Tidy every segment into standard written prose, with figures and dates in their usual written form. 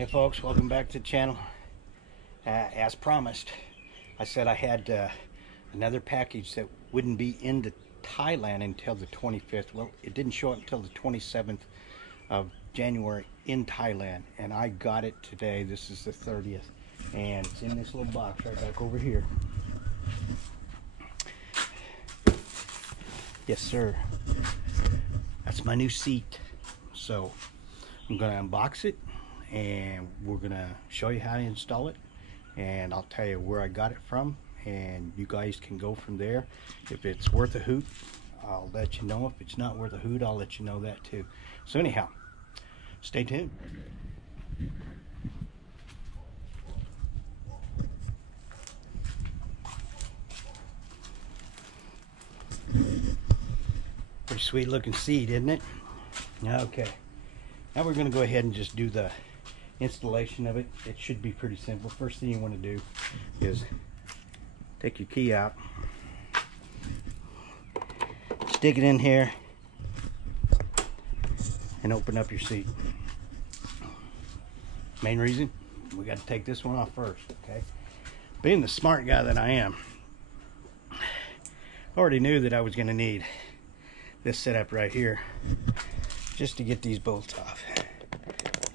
Hey folks, welcome back to the channel. As promised, I said I had another package that wouldn't be into Thailand until the 25th. Well, it didn't show up until the 27th of January in Thailand, and I got it today. This is the 30th, and it's in this little box right back over here. Yes, sir. That's my new seat. So I'm gonna unbox it, and we're gonna show you how to install it, and I'll tell you where I got it from, and you guys can go from there. If it's worth a hoot, I'll let you know. If it's not worth a hoot, I'll let you know that too. So anyhow, stay tuned. Pretty sweet looking seat, isn't it? Okay, now we're going to go ahead and just do the installation of it. It should be pretty simple. First thing you want to do is take your key out, stick it in here, and open up your seat. Main reason, we got to take this one off first. Okay, being the smart guy that I am, I already knew that I was going to need this setup right here just to get these bolts off.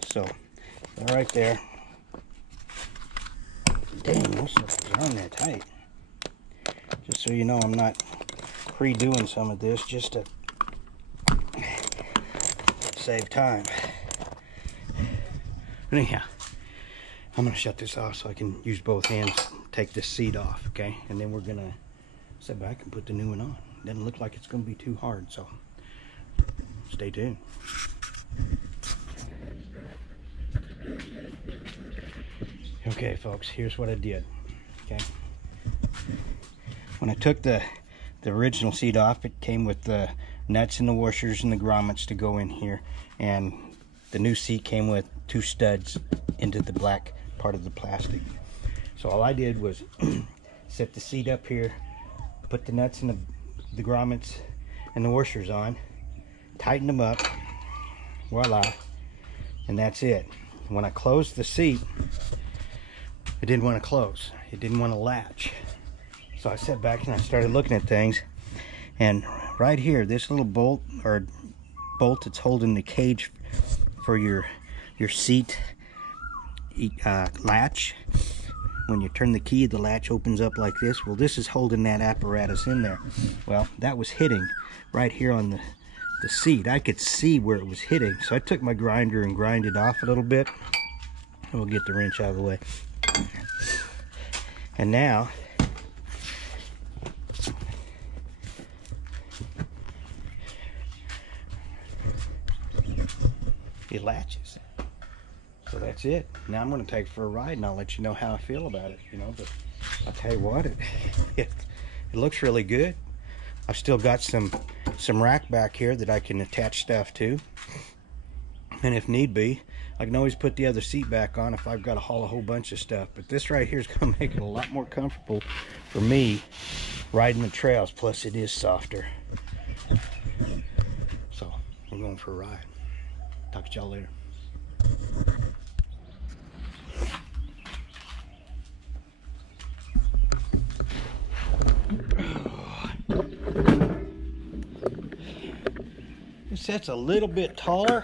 So they're right there. Dang, those suckers are on there tight. Just so you know, I'm not redoing some of this just to save time. But anyhow, I'm gonna shut this off so I can use both hands, take this seat off, okay? And then we're gonna sit back and put the new one on. Doesn't look like it's gonna be too hard, so stay tuned. Okay folks, here's what I did. Okay, when I took the original seat off, it came with the nuts and the washers and the grommets to go in here, and the new seat came with 2 studs into the black part of the plastic. So all I did was set the seat up here, put the nuts and the grommets and the washers on, tighten them up, voila, and that's it. When I closed the seat, it didn't want to close. It didn't want to latch. So I sat back and I started looking at things, and right here, this little bolt that's holding the cage for your seat latch, when you turn the key, the latch opens up like this. Well, this is holding that apparatus in there. Well, that was hitting right here on the seat. I could see where it was hitting, so I took my grinder and grinded off a little bit, and we'll get the wrench out of the way. And now it latches. So that's it. Now I'm going to take it for a ride, and I'll let you know how I feel about it. You know, but I'll tell you what, it looks really good. I've still got some rack back here that I can attach stuff to, and if need be, I can always put the other seat back on if I've got to haul a whole bunch of stuff. But this right here is going to make it a lot more comfortable for me riding the trails. Plus it is softer. So we're going for a ride. Talk to y'all later. This set's a little bit taller.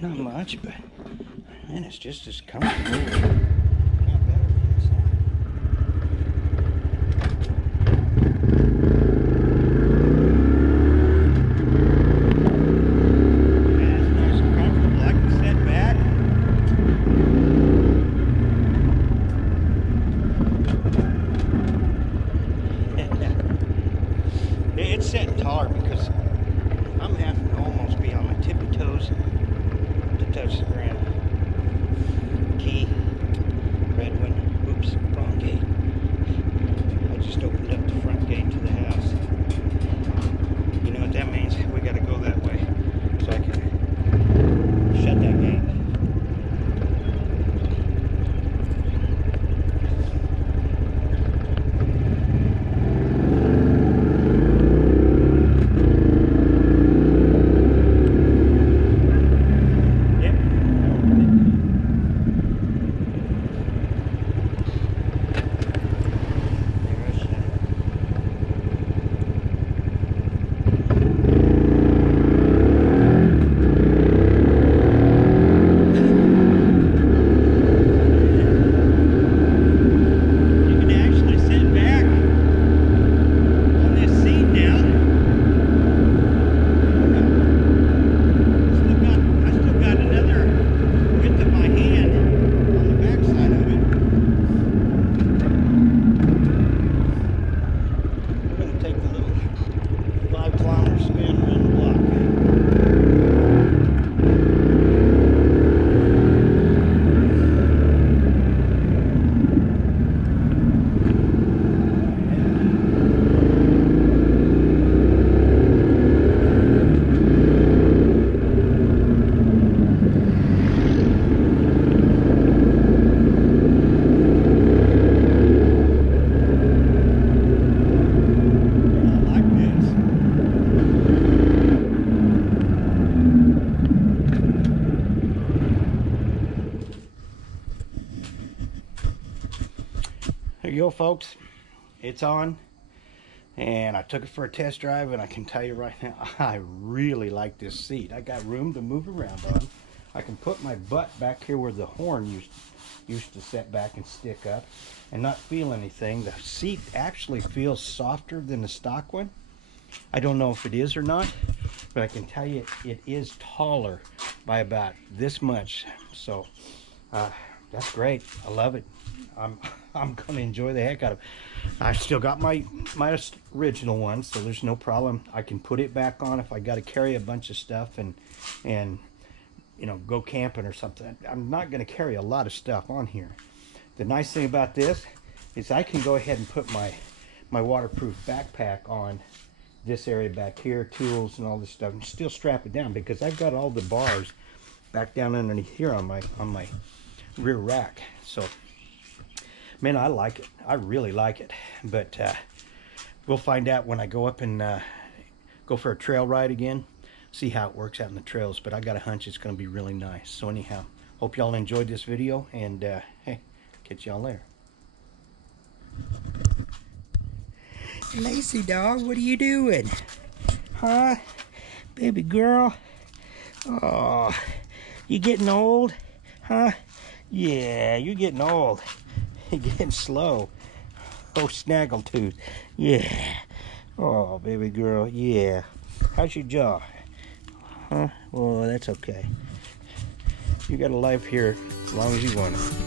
Not much, but man, it's just as comfortable. Not better than this side. Yeah, it's nice and comfortable. I can sit back. It's sitting taller because I'm having to almost be on my tippy toes to touch the ground. Key go, folks. It's on. And I took it for a test drive, and I can tell you right now, I really like this seat. I got room to move around on. I can put my butt back here where the horn used to set back and stick up and not feel anything. The seat actually feels softer than the stock one. I don't know if it is or not, but I can tell you it is taller by about this much. So that's great. I love it. I'm gonna enjoy the heck out of it. I still got my original one, so there's no problem. I can put it back on if I got to carry a bunch of stuff and you know, go camping or something. I'm not going to carry a lot of stuff on here. The nice thing about this is I can go ahead and put my waterproof backpack on this area back here, tools and all this stuff, and still strap it down because I've got all the bars back down underneath here on my rear rack. So man, I like it. I really like it. But we'll find out when I go up and go for a trail ride again, see how it works out in the trails. But I got a hunch it's going to be really nice. So anyhow, hope y'all enjoyed this video, and hey, catch y'all later. Lacey dog, what are you doing? Huh? Baby girl? Oh, you getting old? Huh? Yeah, you're getting old. You're getting slow. Oh, snaggletooth. Yeah. Oh, baby girl. Yeah. How's your jaw? Huh? Well, that's okay. You got a life here as long as you want it.